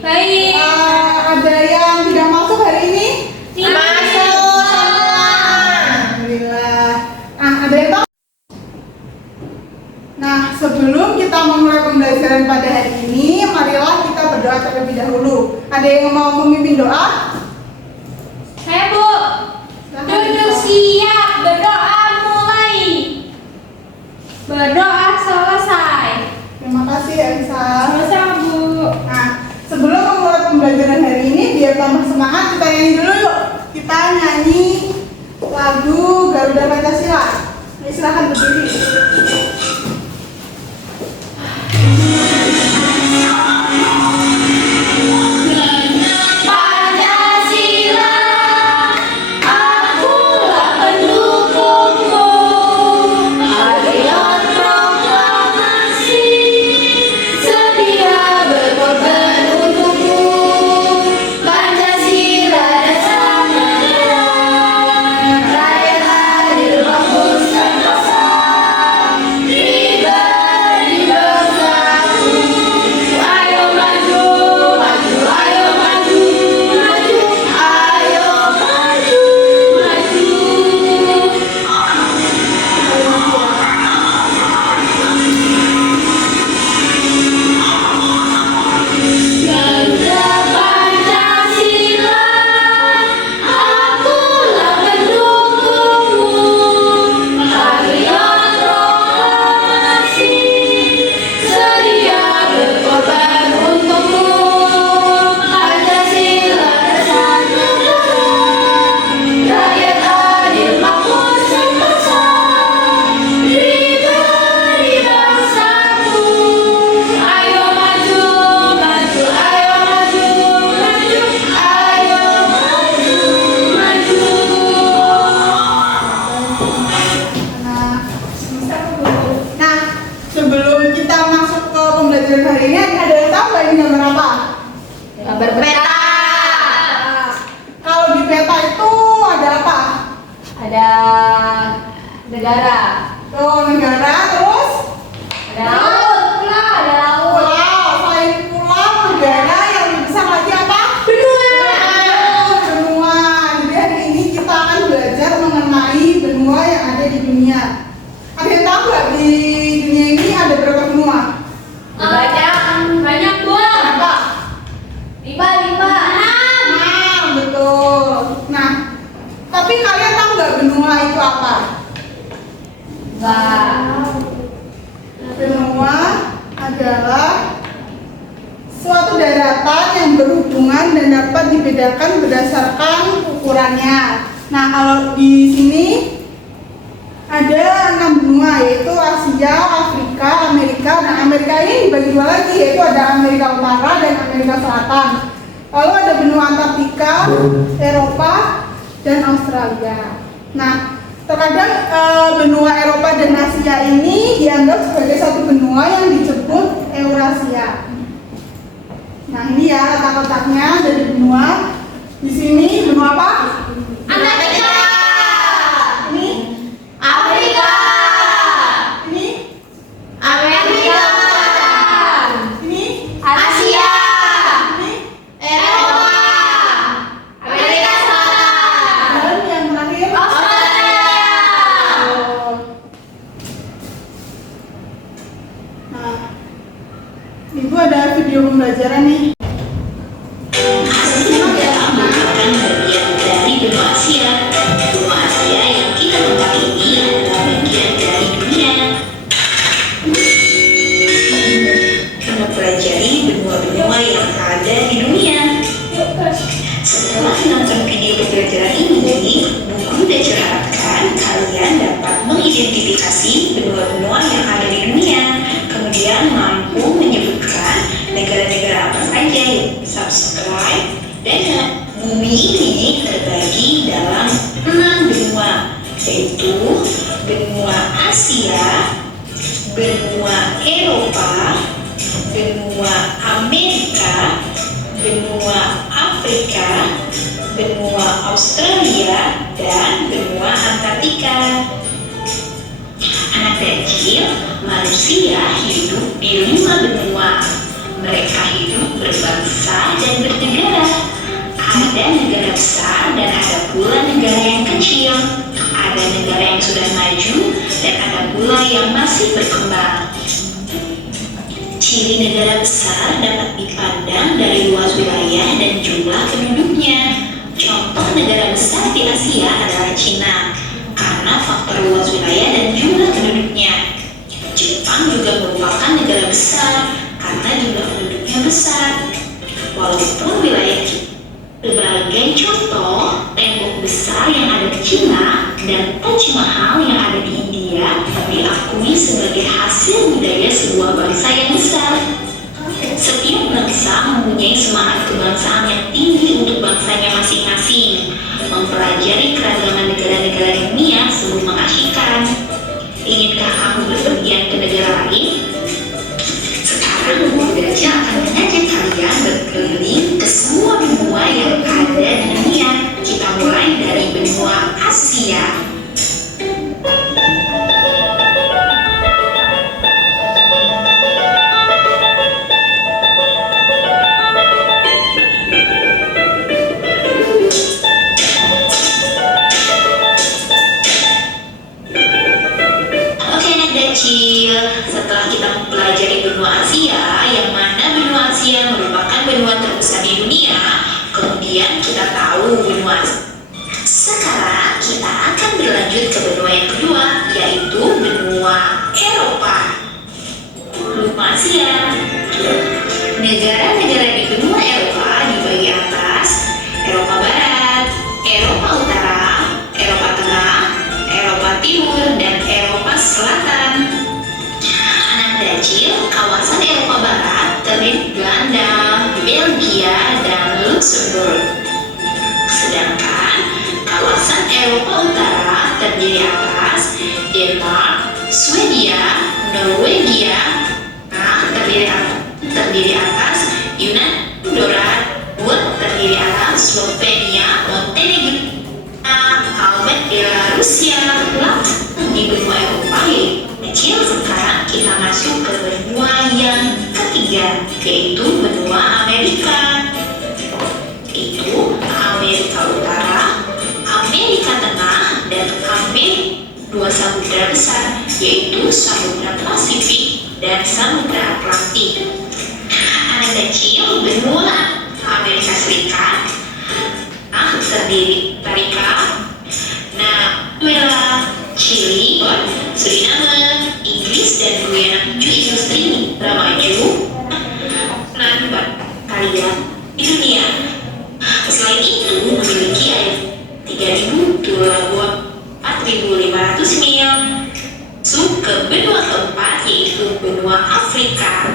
Baik. Ada yang tidak masuk hari ini? Tidak masuk. Alhamdulillah. Ada yang tahu? Nah, sebelum kita memulai pembelajaran pada hari ini, marilah kita berdoa terlebih dahulu. Ada yang mau memimpin doa? Saya Bu. Duduk siap, berdoa mulai. Berdoa selesai. Terima kasih Elsa. Sama-sama Bu. Nah, sebelum memulai pembelajaran hari ini, biar tambah semangat, kita nyanyi dulu yuk. Kita nyanyi lagu Garuda Pancasila. Silakan berdiri. Hari ini ada yang tahu nggak ini gambar apa? Gambar peta. Kalau di peta itu ada apa? Ada negara. Oh, negara, terus? Ada laut. Ada laut. Pulau. Selain pulau, negara yang lebih besar lagi apa? Benua. Benua. Jadi hari ini kita akan belajar mengenai benua yang ada di dunia. Ada yang tahu nggak di dunia ini ada berapa benua? Banyak Bu. Berapa? 5. 6, betul. Nah, tapi kalian tahu nggak benua itu apa? Benua adalah suatu daratan yang berhubungan dan dapat dibedakan berdasarkan ukurannya. Nah, kalau di sini ada 6 benua, yaitu Asia, Afrika, Amerika. Nah, Amerika ini dibagi dua lagi, yaitu ada Amerika Utara dan Amerika Selatan. Lalu ada benua Antartika, Eropa, dan Australia. Nah, terkadang benua Eropa dan Asia ini dianggap sebagai satu benua yang disebut Eurasia. Nah, ini ya letak-letaknya dari benua. Di sini benua apa? Antartika. Ini Afrika. ini Amerika. ini Asia. ini. Eropa. Amerika Selatan. Dan yang terakhir Australia. Oh. Nah, Ibu ada video pembelajaran nih. Dari benua Asia. Benua Asia yang kita tempati ini adalah bagian dari dunia. Kita mempelajari benua-benua yang ada di dunia. Setelah menonton video pembelajaran ini, Bu Guru harapkan kalian dapat mengidentifikasi benua-benua yang ada di dunia, kemudian mampu menyebutkan negara-negara apa saja. Subscribe. Dan bumi ini terbagi dalam 6 benua, yaitu benua Asia, benua Eropa, benua Amerika, benua Afrika, benua Australia, dan benua Antartika. Anak kecil, manusia hidup di 5 benua. Mereka hidup berbangsa masih berkembang. Ciri negara besar dapat dipandang dari luas wilayah dan jumlah penduduknya. Contoh negara besar di Asia adalah Cina, karena faktor luas wilayah dan jumlah penduduknya. Jepang juga merupakan negara besar, karena jumlah penduduknya besar. Walaupun wilayah sebagai contoh, tembok besar yang ada di Cina dan Taj Mahal yang ada di India diakui sebagai hasil budaya sebuah bangsa yang besar. Setiap bangsa mempunyai semangat kebangsaan yang tinggi untuk bangsanya masing-masing, mempelajari keragaman negara-negara dunia sungguh mengasyikan. Inkah kamu berpergian ke negara lain? Sekarang Guru Gajah akan mengajak kalian berkeliling ke semua benua yang ada di dunia. Kita mulai dari benua Asia. Setelah kita mempelajari benua Asia, yang mana benua Asia merupakan benua terbesar di dunia, kemudian kita tahu benua Asia. Sekarang kita akan berlanjut ke benua yang kedua, yaitu benua Eropa. Benua Asia. Negara-negara di benua Eropa dibagi atas Eropa Barat, Eropa Utara, Eropa Tengah, Eropa Timur, dan Eropa Selatan. Kecil, kawasan Eropa Barat terdiri Belanda, Belgia, dan Luxembourg. Sedangkan kawasan Eropa Utara terdiri atas Denmark, Swedia, Norwegia, terdiri atas Yunani, Andorra, terdiri atas Slovenia, Montenegro, Albania, Rusia, di benua Eropa kecil. Sekarang kita masuk ke benua yang ketiga, yaitu benua Amerika. Itu Amerika Utara, Amerika Tengah, dan dua samudra besar, yaitu Samudra Pasifik dan Samudra Atlantik. Anak kecil, benua Amerika Serikat terdiri Venezuela, Chili, Suriname, Inggris, dan Guyana. 7 industri maju kalian di dunia. Selain itu memiliki air 3.000 pelabuhan 4.500 mil. Masuk ke benua keempat, yaitu benua Afrika.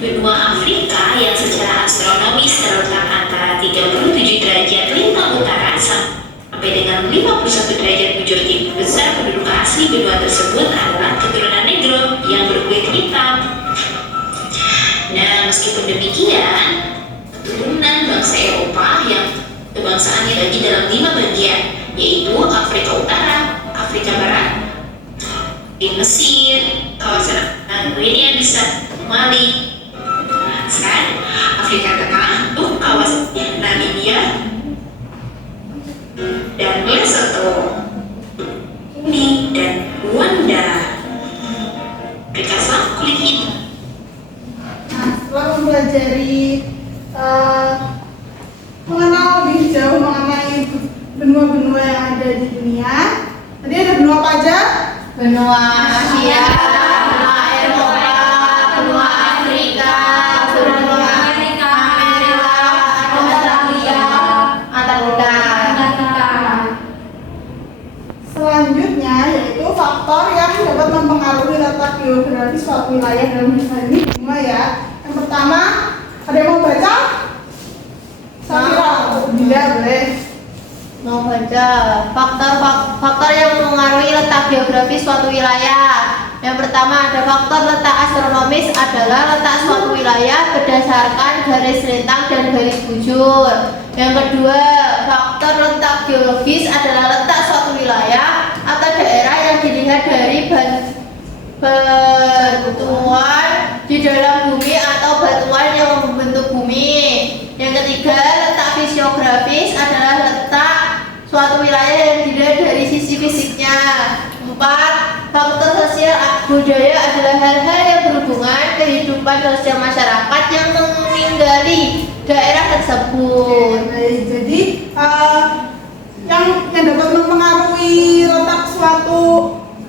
Benua Afrika yang secara astronomis terletak antara 37 derajat lintang utara sampai dengan 51 derajat bujur timur. Besar penduduk asli benua tersebut adalah keturunan Negro yang berkulit hitam. Nah, meskipun demikian, keturunan bangsa Eropa yang kebangsaannya dibagi dalam 5 bagian, yaitu Afrika Utara, Afrika Barat, di Mesir, kawasan Guinea Bissau, Mali, Afrika Tengah, kawasan Namibia, dan Lesotho, dan Rwanda. Afrika Selatan kulit hitam. Nah, setelah mempelajari mengenal lebih jauh mengenai benua-benua yang ada di dunia, tadi ada benua apa aja? Benua Asia, benua Eropa, benua Afrika, benua Amerika, Australia, Antartika. Selanjutnya yaitu faktor yang dapat mempengaruhi letak geografis suatu wilayah dalam hal ini benua ya. Yang pertama, ada yang mau baca? Safira, tidak boleh. Mau baca faktor yang mempengaruhi letak geografis suatu wilayah. Yang pertama ada faktor letak astronomis, adalah letak suatu wilayah berdasarkan garis lintang dan garis bujur. Yang kedua, faktor letak geologis adalah letak suatu wilayah atau daerah yang dilihat dari batuan di dalam bumi atau batuan yang membentuk bumi. Yang ketiga, letak fisiografis adalah letak suatu wilayah yang dilihat dari sisi fisiknya. 4. Faktor sosial budaya adalah hal-hal yang berhubungan kehidupan sosial masyarakat yang meninggali daerah tersebut. Baik, jadi yang dapat mempengaruhi letak suatu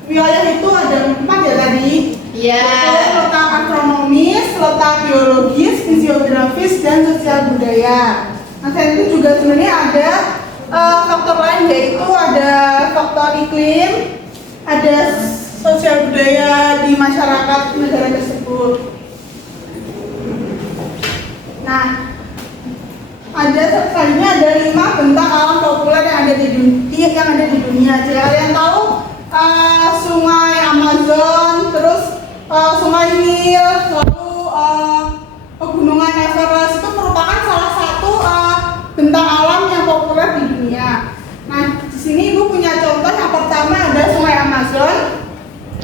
wilayah itu ada 4 ya tadi. Ya. Yaitu letak astronomis, letak biologis, fisiografis, dan sosial budaya. Nah, selain itu juga sebenarnya ada faktor lain, yaitu ada faktor iklim, ada sosial budaya di masyarakat negara tersebut. Nah, selanjutnya ada 5 bentang alam populer yang ada di dunia. Jadi kalian tahu sungai Amazon, terus sungai Nil, lalu pegunungan Everest itu merupakan salah satu bentang alam yang populer di dunia. Nah, di sini Ibu punya contoh. Yang pertama ada sungai Amazon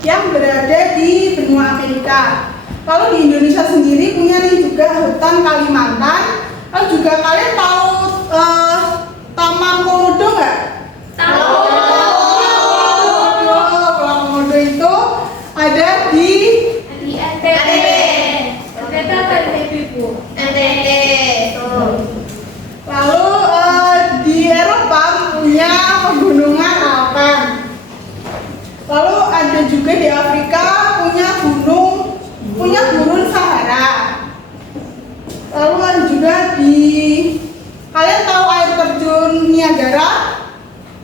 yang berada di benua Amerika. Lalu di Indonesia sendiri punya nih juga hutan Kalimantan. Lalu juga kalian tahu Taman Komodo nggak? Tahu. Komodo itu ada di NTT. Lalu di Eropa punya pegunungan Alpen. Lalu ada juga di Afrika punya gurun Sahara. Lalu ada juga kalian tahu air terjun Niagara?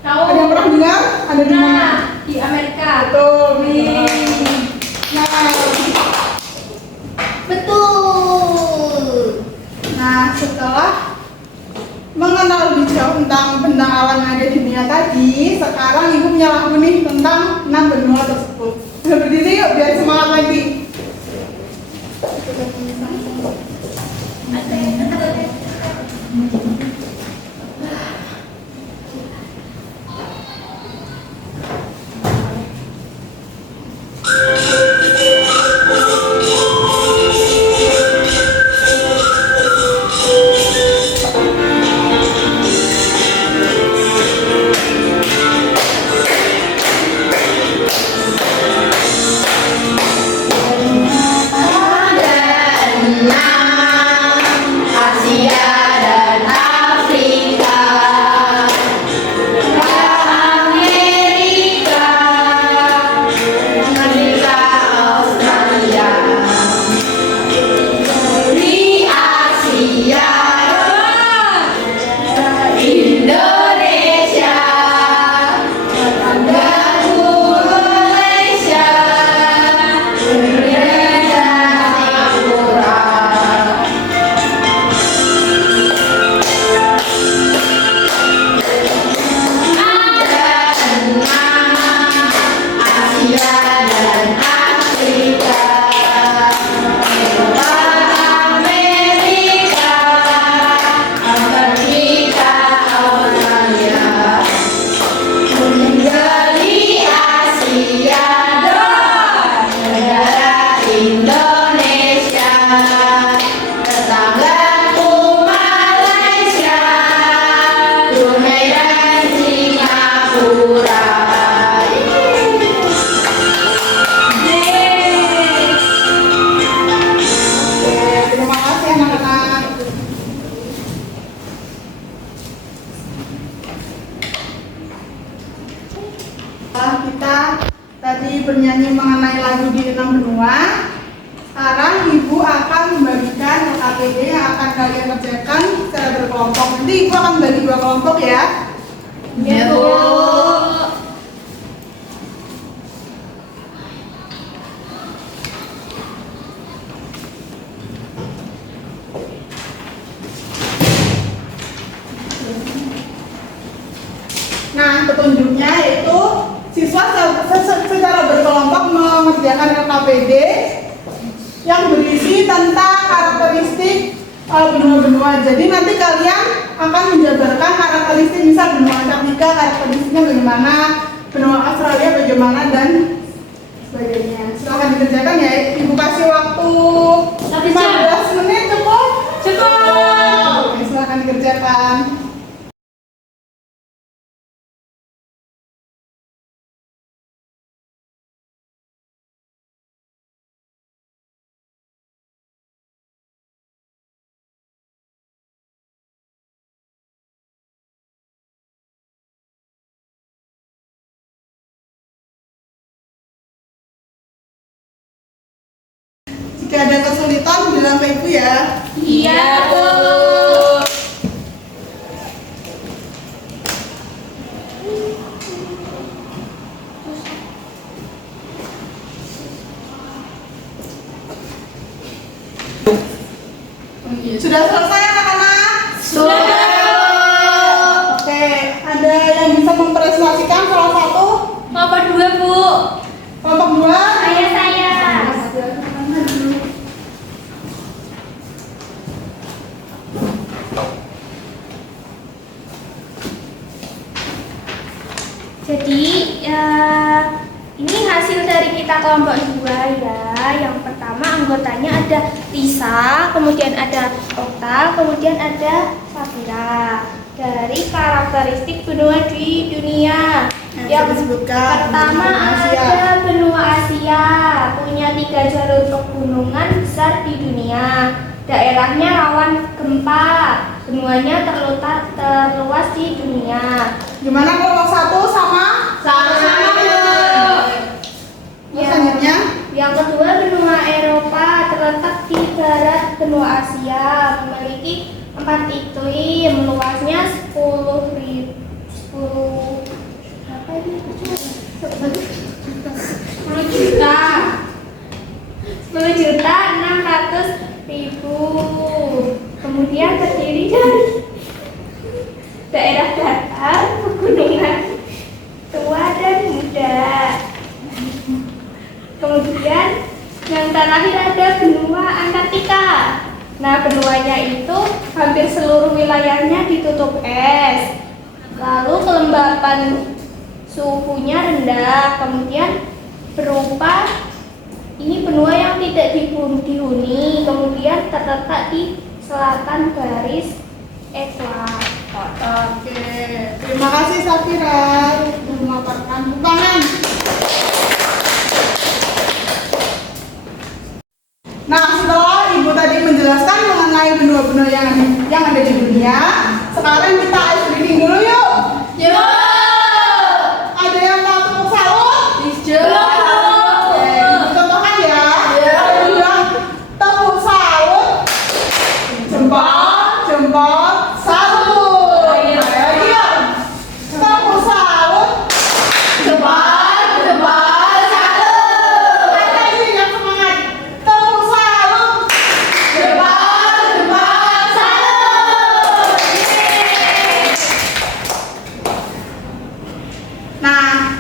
Tahu. Ada yang pernah dengar? Ada di mana? Nah, di Amerika. Betul. Nah, Betul. Nah, setelah mengenal lebih jauh tentang bentang alam yang ada di dunia tadi, sekarang Ibu punya lagu nih tentang 6 benua tersebut. Udah berdiri yuk biar semangat lagi. Kita tadi bernyanyi mengenai lagu di 6 benua. Sekarang Ibu akan membagikan KPD yang akan kalian kerjakan secara berkelompok. Nanti Ibu akan bagi 2 kelompok ya. Ya, Bu. Nah, petunjuknya itu siswa secara berkelompok mengerjakan KPD yang berisi tentang karakteristik benua-benua. Jadi nanti kalian akan menjabarkan karakteristik, misal benua Antartika karakteristiknya bagaimana, benua Australia bagaimana, dan sebagainya. Silahkan dikerjakan ya. Ibu kasih waktu 15 menit, cukup? Cukup. Oke, silahkan dikerjakan. Jika ada kesulitan bilang ke ibu ya. Iya, Bu. Sudah selesai anak-anak? Sudah. Oke, ada yang bisa mempresentasikan salah satu Kelompok 2, Bu. kelompok 2? Saya. Jadi, ini hasil dari kita kelompok 2 ya. Yang pertama anggotanya ada Lisa, kemudian ada Okta, kemudian ada Safira. Dari karakteristik benua di dunia. Yang disebutkan Pertama Asia. ada benua Asia, punya 3 jalur pegunungan besar di dunia. Daerahnya rawan gempa, benuanya terluas di dunia. Gimana kelompok 1 sama? Sama-sama, Bu. Terus selanjutnya? Yang kedua benua Eropa, terletak di barat benua Asia, memiliki 4 iklim, luasnya 10 juta 600.000. Kemudian terdiri dari daerah datar, pegunungan tua dan muda. Kemudian yang terakhir ada benua Antartika. Nah, benuanya itu hampir seluruh wilayahnya ditutup es. Lalu kelembapan suhunya rendah, kemudian berupa ini benua yang tidak dihuni, kemudian terletak di selatan garis ekuator. Oke, terima kasih Safira untuk memaparkan tangan. Nah, setelah ibu tadi menjelaskan mengenai benua-benua yang ada di dunia, sekarang kita ice breathing dulu yuk. Yuk. Ada yang tahu tepuk salut? Belum. Oke, ibu contohkan ya. Kalau bilang tepuk salut, jempol, salut. Ayo yuk. Tepuk salut, jempol, salut. Ayo yang semangat. Tepuk salut, jempol, salut. Nah,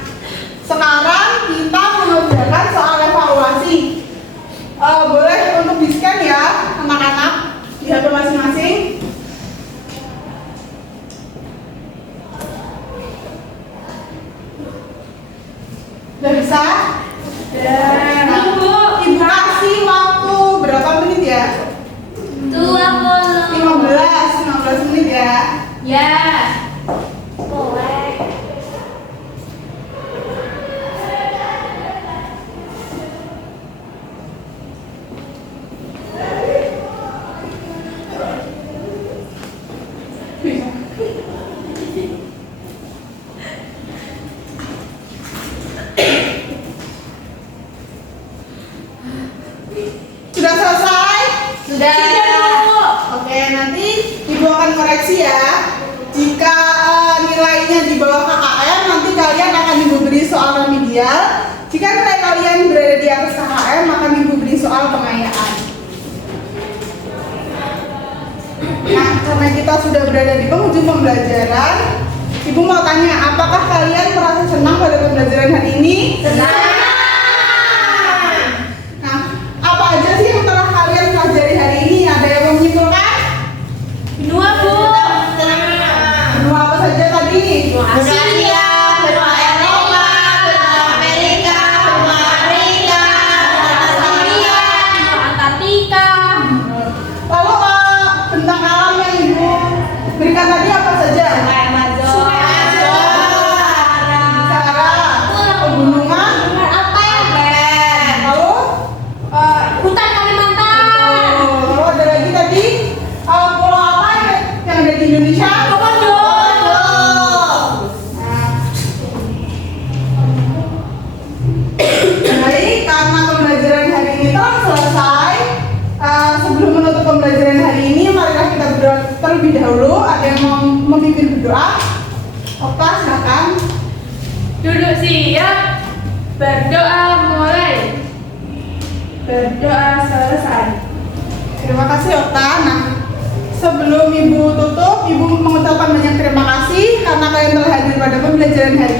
sekarang kita mengerjakan soal evaluasi. Boleh untuk di-scan ya, anak-anak, di HP masing-masing. Udah bisa? Ibu kasih waktu berapa menit ya? 15 menit ya. Ya. Boleh. Sudah selesai? Sudah. Oke, nanti ibu akan koreksi ya. Jika nilainya di bawah KKM, nanti kalian akan ibu beri soal remedial. Jika nilai kalian berada di atas KKM, akan ibu beri soal pengayaan. Nah, karena kita sudah berada di penghujung pembelajaran, ibu mau tanya, apakah kalian merasa senang pada pembelajaran hari ini? Nah, apa aja sih yang telah kalian pelajari hari ini? Ada yang mau menyimpulkan? Benua, Bu. Benua apa saja tadi? Asia, benua Eropa, benua Amerika, benua Afrika, benua Australia. Antartika. Lalu bentang alam yang ibu berikan tadi apa saja? Sahara, pegunungan, lalu Hutan Kalimantan. lalu ada lagi tadi pulau apa yang ada di Indonesia? Komodo. Baik, karena pembelajaran hari ini telah selesai, sebelum menutup pembelajaran hari ini, marilah kita berdoa terlebih dahulu. Ada yang mau memimpin berdoa? Okta, silakan. Duduk siap, berdoa mulai, berdoa selesai. Terima kasih Okta. Nah, sebelum Ibu tutup, Ibu mengucapkan banyak terima kasih karena kalian telah hadir pada pembelajaran hari